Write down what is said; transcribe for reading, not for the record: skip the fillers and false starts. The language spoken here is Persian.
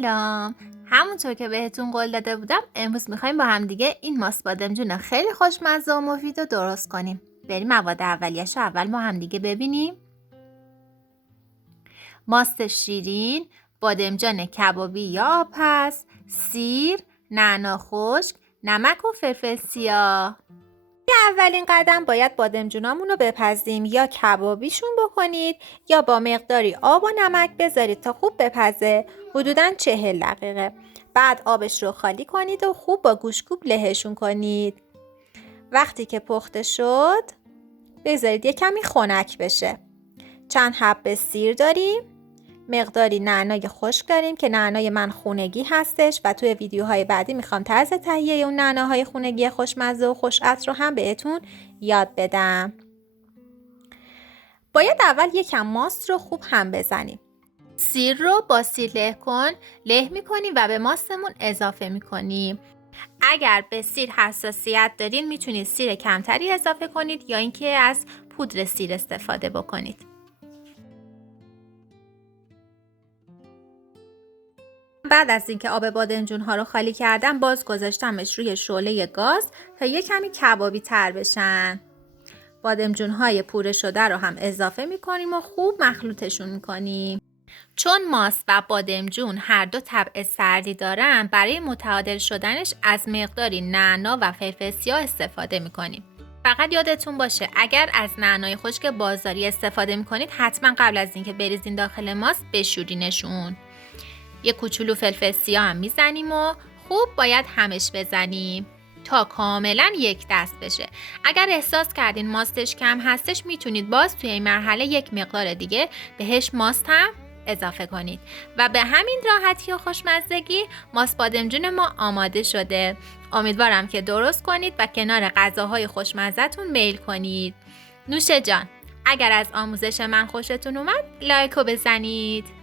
سلام. همونطور که بهتون قول داده بودم امروز میخوایم با هم دیگه این ماست بادمجون خیلی خوشمزه و مفید رو درست کنیم. بریم مواد اولیه‌اش رو اول با هم دیگه ببینیم. ماست شیرین، بادمجان کبابی یا آبپز، سیر، نعنا خشک، نمک و فلفل سیاه. اولین قدم باید بادمجونامون رو بپزیم، یا کبابیشون بکنید یا با مقداری آب و نمک بذارید تا خوب بپزه، حدوداً 40 دقیقه. بعد آبش رو خالی کنید و خوب با گوشتکوب لهشون کنید. وقتی که پخته شد بذارید یه کمی خنک بشه. چند حبه سیر داریم، مقداری نعنای خشک داریم که نعنای من خونگی هستش و توی ویدیوهای بعدی میخوام طرز تهیه اون نعناهای خونگی خوشمزه و خوش عطر رو هم بهتون یاد بدم. باید اول یکم ماست رو خوب هم بزنیم. سیر رو با سیر له کن له میکنیم و به ماستمون اضافه میکنیم. اگر به سیر حساسیت دارین میتونید سیر کمتری اضافه کنید یا اینکه از پودر سیر استفاده بکنید. بعد از اینکه آب بادمجون ها رو خالی کردم باز گذاشتمش روی شعله گاز تا یه کمی کبابی تر بشن. بادمجون های پوره شده رو هم اضافه میکنیم و خوب مخلوطشون میکنیم. چون ماست و بادمجون هر دو طبع سردی دارن، برای متعادل شدنش از مقداری نعنا و فلفل سیاه استفاده میکنیم. فقط یادتون باشه اگر از نعنای خشک بازاری استفاده میکنید حتما قبل از اینکه بریزین داخل ماست بشورینشون. یه کوچولو فلفل سیاه هم میزنیم و خوب باید همش بزنیم تا کاملا یک دست بشه. اگر احساس کردین ماستش کم هستش میتونید باز توی این مرحله یک مقدار دیگه بهش ماست هم اضافه کنید و به همین راحتی و خوشمزگی ماست بادمجون ما آماده شده. امیدوارم که درست کنید و کنار غذاهای خوشمزه‌تون میل کنید. نوش جان. اگر از آموزش من خوشتون اومد لایک رو بزنید.